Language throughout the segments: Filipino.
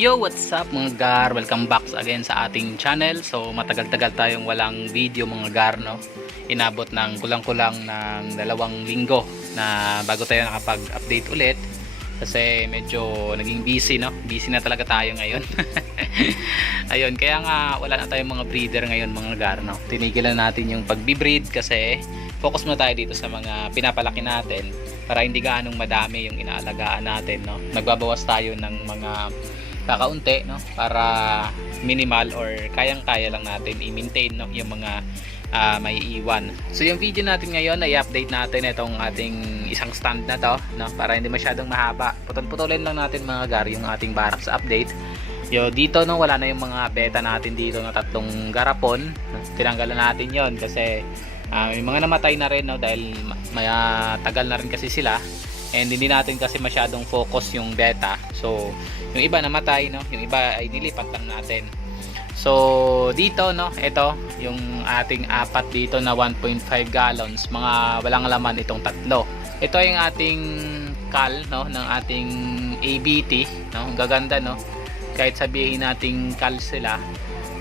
Yo, what's up mga gar? Welcome back again sa ating channel. So matagal-tagal tayong walang video mga gar, no? Inabot ng kulang-kulang ng 2 linggo na bago tayo nakapag-update ulit kasi medyo naging busy, no? Busy na talaga tayo ngayon. Ayun, kaya nga wala na tayong mga breeder ngayon mga gar, no? Tinigilan natin yung pagbi-breed kasi focus na tayo dito sa mga pinapalaki natin para hindi gaanong madami yung inaalagaan natin, no? Nagbabawas tayo ng mga kakaunti, no, para minimal or kayang-kaya lang natin i-maintain, no, yung mga may iwan. So yung video natin ngayon ay i-update natin itong ating isang stand na to, no, para hindi masyadong mahaba. Putol-putulin lang natin mga gar yung ating barracks update. Yo, dito no, wala na yung mga beta natin dito na 3 garapon, no? Tinanggalan natin yon kasi may mga namatay na rin, no, dahil tagal na rin kasi sila. And hindi natin kasi masyadong focus yung beta. So, yung iba namatay, no? Yung iba ay nilipat lang natin. So, dito, no? Ito, yung ating 4 dito na 1.5 gallons. Mga walang laman itong 3. Ito yung ating cal, no? Ng ating ABT, no? Ang gaganda, no? Kahit sabihin nating cal sila.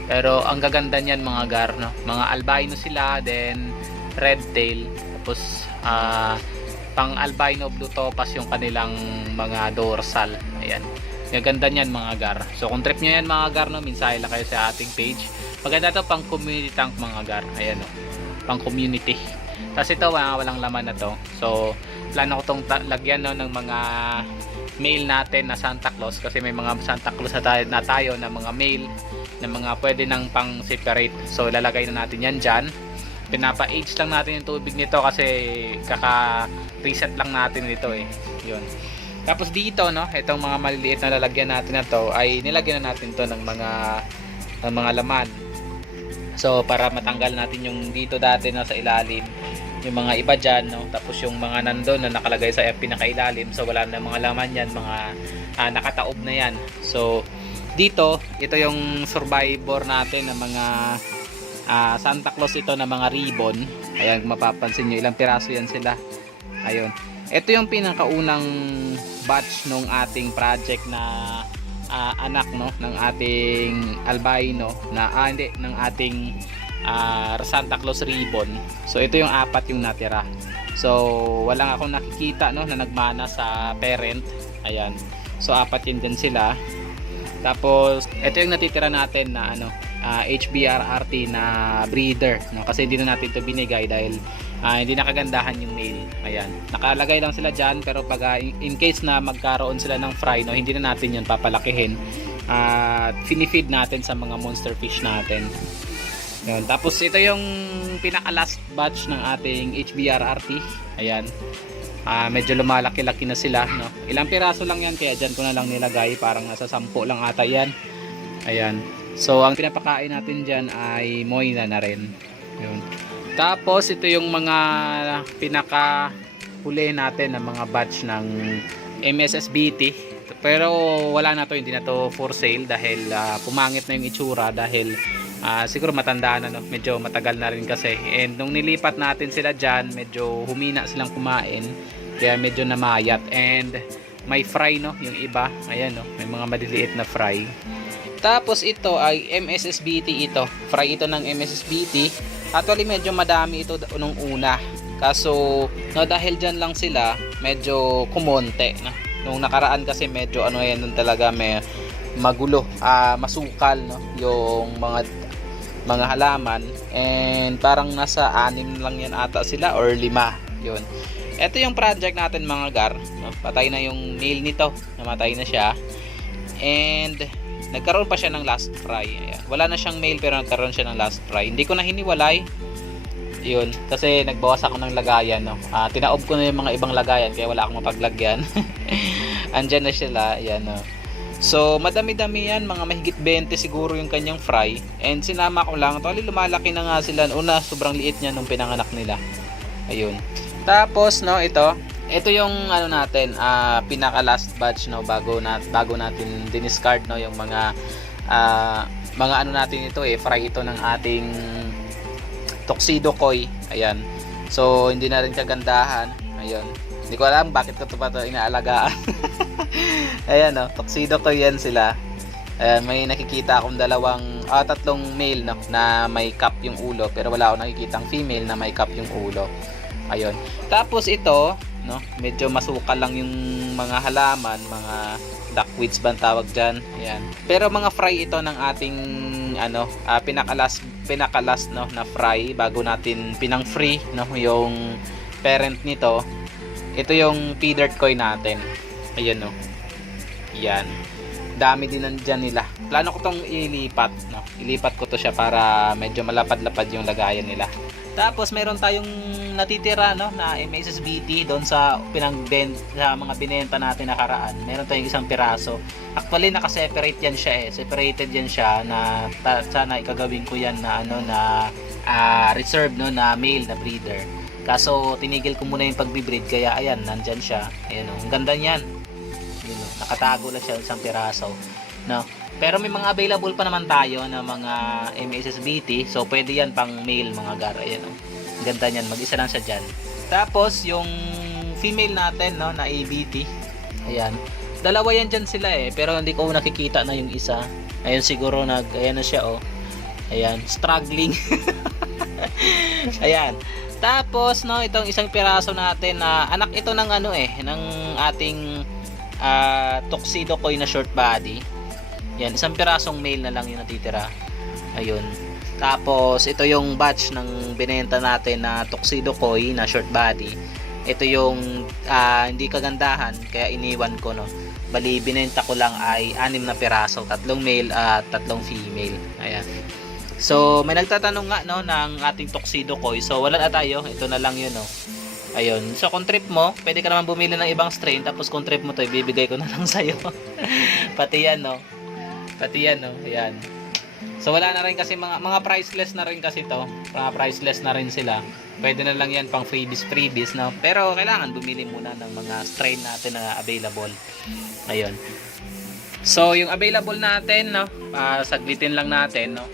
Pero, ang gaganda niyan mga gar, no? Mga albino sila, then red tail. Tapos, pang albino blue topaz yung kanilang mga dorsal. Ayan, gaganda niyan mga gar. So kung trip nyo yan mga gar, no, minsan lang kayo sa ating page. Maganda to pang community tank mga gar. Ayan, no, pang community. Tapos ito walang laman na to. So plano ko tong lagyan, no, ng mga male natin na Santa Claus kasi may mga Santa Claus na tayo na mga male na mga pwede nang pang separate. So lalagay na natin yan dyan. Pinapa-age lang natin yung tubig nito kasi kaka-reset lang natin ito eh. Yun. Tapos dito, no, itong mga maliliit na lalagyan natin na to ay nilagyan na natin to ng mga laman. So para matanggal natin yung dito dati na sa ilalim, yung mga iba dyan, no. Tapos yung mga nandun na nakalagay sa pinakailalim, so wala na mga laman yan, mga nakataob na yan. So dito, ito yung survivor natin ng mga Santa Claus ito na mga ribbon. Ayan, mapapansin nyo ilang piraso yan sila. Ayun, ito yung pinakaunang batch nung ating project na anak, no, ng ating albino na hindi, ng ating Santa Claus ribbon. So ito yung 4 yung natira. So walang akong nakikita, no, na nagmana sa parent. Ayan, so 4 yun din sila. Tapos ito yung natitira natin na HBRRT na breeder, no? Kasi hindi na natin ito binigay dahil hindi nakagandahan yung male. Ayan, nakalagay lang sila dyan, pero pag in case na magkaroon sila ng fry, no, hindi na natin yun papalakihin. Finifeed natin sa mga monster fish natin. Yun. Tapos ito yung pinaka last batch ng ating HBRRT. Ayan, medyo lumalaki-laki na sila, no? Ilang piraso lang yan, kaya dyan ko na lang nilagay, parang nasa 10 lang ata yan. Ayan, so ang pinapakain natin dyan ay moina na rin. Yun. Tapos ito yung mga pinaka huli natin ng mga batch ng MSSBT, pero wala na to, hindi na to for sale dahil pumangit na yung itsura dahil siguro matanda na, no? Medyo matagal na rin kasi, and nung nilipat natin sila dyan, medyo humina silang kumain, kaya medyo namayat, and may fry, no, yung iba. Ayan, no, may mga maliliit na fry. Tapos ito ay MSSBT ito. Fry ito ng MSSBT. Actually medyo madami ito nung una. Kaso no, dahil dyan lang sila, medyo kumonte, no? Nung nakaraan kasi medyo yan nun talaga, may magulo, masukal, no, yung mga halaman, and parang nasa 6 lang yan ata sila or 5. Yun. Ito yung project natin mga gar, no? Patay na yung male nito, namatay na siya, and nagkaroon pa siya ng last fry. Ayan. Wala na siyang male pero nagkaroon siya ng last fry. Hindi ko na hiniwalay. Yun, kasi nagbawas ako ng lagayan, no. Tinaob ko na yung mga ibang lagayan kaya wala akong mapaglagyan. Andyan na sila. Ayan, no. So madami-dami yan, mga mahigit 20 siguro yung kanyang fry. And sinama ko lang. Actually lumalaki na nga sila. Una, sobrang liit niya nung pinanganak nila. Ayun. Tapos, no, ito yung natin, pinaka last batch, no, bago natin diniscard, no, yung mga natin ito fry ito ng ating tuxedo koi. Ayan, so hindi na rin kagandahan. Ayun, hindi ko alam bakit ko pa ito inaalagaan. Ayan, no, tuxedo koi yan sila. Ayan, may nakikita akong tatlong male no, na may cap yung ulo, pero wala akong nakikitang female na may cap yung ulo. Ayun. Tapos ito, no, medyo masukal lang yung mga halaman, mga duckweeds ba ang tawag dyan. Ayan. Pero mga fry ito ng ating pinakalas no, na fry bago natin pinang-free no, yung parent nito. Ito yung feeder koi natin. Ayan no. Yan. Dami din nandyan nila. Plano ko tong ilipat no? Ilipat ko to siya para medyo malapad-lapad yung lagayan nila. Tapos meron tayong natitira no, na MSSBT doon sa sa mga binenta natin nakaraan. Meron tayong isang piraso. Actually naka-separate yan siya Separated yan siya na sana ikagawin ko yan na reserve no, na male na breeder. Kaso tinigil ko muna yung pagbi-breed kaya ayan, nandyan siya. Ayan, ang ganda niyan. Nakatago lang siya isang piraso no? Pero may mga available pa naman tayo na mga MSSBT, so pwede yan pang male mga gar. Ayan, oh. Ganda niyan, mag-isa lang siya dyan. Tapos yung female natin no, na ABT, ayan, dalawa yan dyan sila pero hindi ko nakikita na yung isa. Ayan, siguro ayan na siya ayan, struggling. Ayan. Tapos no, itong isang piraso natin na anak ito ng ng ating tuxedo koi na short body. Yan, isang pirasong male na lang yung natitira. Ayun. Tapos ito yung batch ng binenta natin na tuxedo koi na short body. Ito yung hindi kagandahan kaya iniwan ko no. Bali binenta ko lang ay 6 na piraso, 3 male at 3 female. Ayan. So may nagtatanong nga no ng ating tuxedo koi. So wala na tayo, ito na lang yun no. Ayun. So kung trip mo, pwede ka naman bumili ng ibang strain, tapos kung trip mo to, ibibigay ko na lang sa'yo. Pati yan no. Ayan. So wala na rin kasi mga priceless na rin kasi to. Mga priceless na rin sila. Pwede na lang yan pang freebies no. Pero kailangan bumili muna ng mga strain natin na available. Ayun. So yung available natin no, saglitin lang natin no.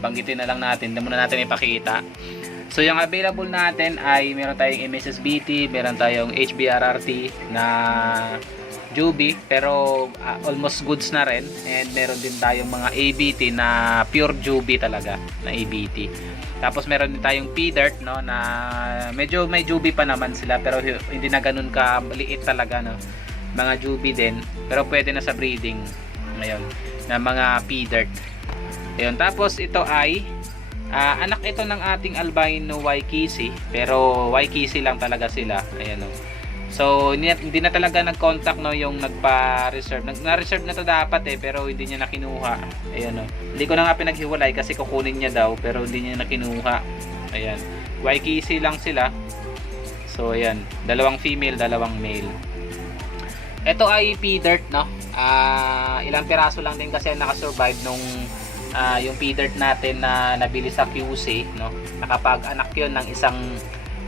Banggitin na lang natin, hindi muna natin ipakita. So yung available natin ay meron tayong MSSBT, meron tayong HBRRT na Juby, pero almost goods na rin, and meron din tayong mga ABT na pure Juby talaga na ABT. Tapos meron din tayong P-Dirt no, na medyo may Juby pa naman sila pero hindi na ganun ka liit talaga no. Mga Juby din, pero pwede na sa breeding ngayon na mga P-Dirt. Ayun, tapos ito ay anak ito ng ating albino Waikisi, pero Waikisi lang talaga sila. Ayan o. So hindi na talaga nag-contact no yung nagpa-reserve. Na-reserve na to dapat pero hindi niya nakinuha. Ayan o. Hindi ko na nga pinaghiwalay kasi kukunin niya daw pero hindi niya nakinuha. Ayan. Waikisi lang sila. So ayan, 2 female, 2 male. Ito ay P-Dirt no. Ilang piraso lang din kasi nakasurvive nung yung P-Dirt natin na nabili sa QC no. Nakapag-anak yun ng isang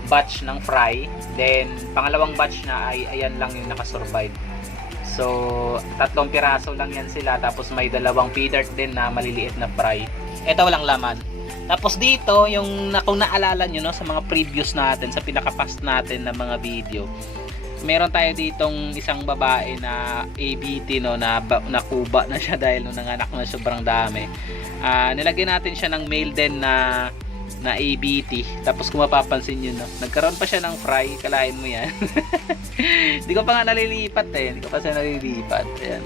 batch ng fry, then pangalawang batch na ay ayan lang yung nakasurvive. So 3 piraso lang yan sila, tapos may 2 P-Dirt din na maliliit na fry. Ito walang laman. Tapos dito yung kung naalala nyo no, sa mga previous natin, sa pinaka-past natin na mga video, meron tayo ditong isang babae na ABT no, na kuba na siya dahil nung nanganak na sobrang dami. Nilagyan natin siya ng male din na ABT. Tapos kung mapapansin nyo no, nagkaroon pa siya ng fry, kalahin mo yan. Hindi ko pa nga nalilipat hindi ko pa siya nalilipat. Ayan.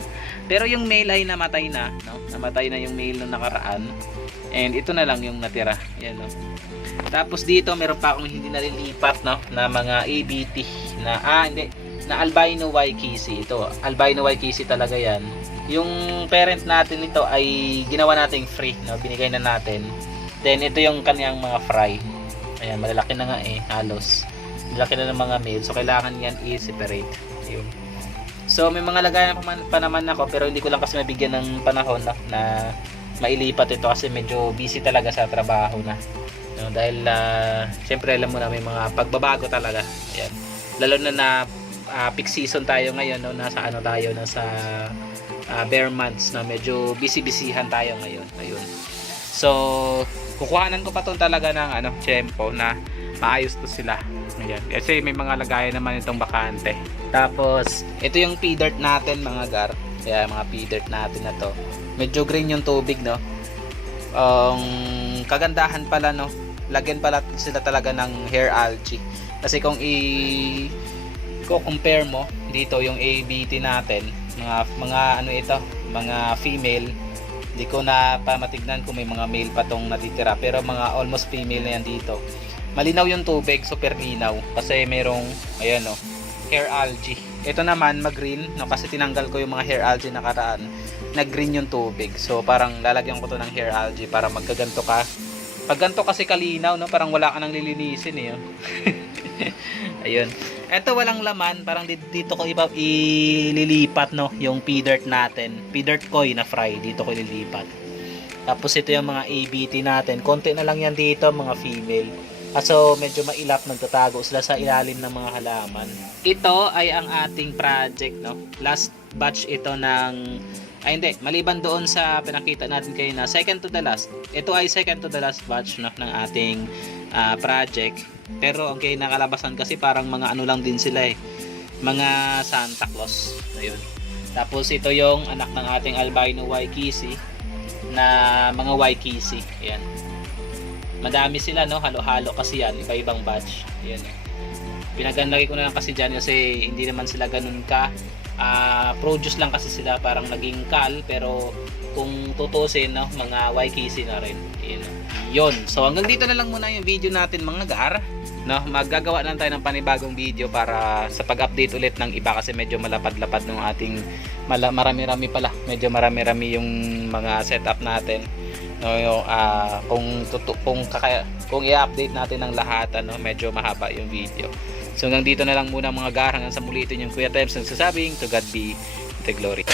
Pero yung male ay namatay na no? Namatay na yung male nung nakaraan, and ito na lang yung natira. Ayan, no? Tapos dito meron pa akong hindi nalilipat no, na mga ABT na na albino Waikisi. Ito albino Waikisi talaga yan. Yung parent natin nito ay ginawa nating free no, binigay na natin. Then ito yung kanyang mga fry. Ayan, malalaki na nga halos. Malaki na ng mga male. So kailangan yan i-separate. Ayun. So may mga lagayan pa naman ako, pero hindi ko lang kasi mabigyan ng panahon na mailipat ito kasi medyo busy talaga sa trabaho na. No, dahil syempre alam mo na may mga pagbabago talaga. Ayan. Lalo na peak season tayo ngayon no, nasa tayo, nasa bare months na medyo busy-busyhan tayo ngayon. Ayun. So kukuhanan ko pa to talaga ng tempo na maayos to sila. Ayan. Kasi may mga lagayan naman itong bakante. Tapos ito yung P-Dirt natin mga gar. Kaya mga P-Dirt natin na to. medyo green yung tubig, no. Kagandahan pala, no, lagyan pala sila talaga ng hair algae. Kasi kung compare mo dito yung ABT natin, mga ano ito, mga female, hindi ko na pa matignan kung may mga male pa tong natitira, pero mga almost female na yan dito. Malinaw yung tubig, super linaw kasi merong ayan, no, hair algae. Ito naman mag-green, no, kasi tinanggal ko yung mga hair algae nakaraan. Nag-green yung tubig. So parang lalagyan ko to ng hair algae para magkaganto ka. Pag ganto kasi kalinaw, no, parang wala ka nang lilinisin eh. Ayun. Ito walang laman, parang dito ko ililipat, no, yung pea dirt natin. Pea dirt koi na fry, dito ko ililipat. Tapos ito yung mga ABT natin. Konti na lang yan dito, mga female. So medyo mailap, nagtatago sila sa ilalim ng mga halaman. Ito ay ang ating project, no. Last batch ito ng hindi, maliban doon sa pinakita natin kayo na second to the last. Ito ay second to the last batch, no, ng ating project. Pero ang kinakalabasan kasi parang mga ano lang din sila eh. Mga Santa Claus. Ayun. Tapos ito yung anak ng ating albino Waikisi na mga Waikisi. Ayan. Madami sila, no, halo-halo kasi yan, iba-ibang batch. Ayan. Pinagandagi ko na lang kasi dyan kasi hindi naman sila ganun ka produce lang kasi sila, parang naging kal, pero kung tutusin, no, mga Waikisi na rin. Yun. So hanggang dito na lang muna yung video natin, mga gar, no. Maggagawa lang tayo ng panibagong video para sa pag-update ulit ng iba kasi medyo malapad-lapad ng ating marami-rami pala. Medyo marami-rami yung mga setup natin. No, yung kung i-update natin ng lahat, ano, medyo mahaba yung video. So hanggang dito na lang muna, mga gar. Hanggang sa muli, ito yung Kuya Tems nagsasabing to God be the glory.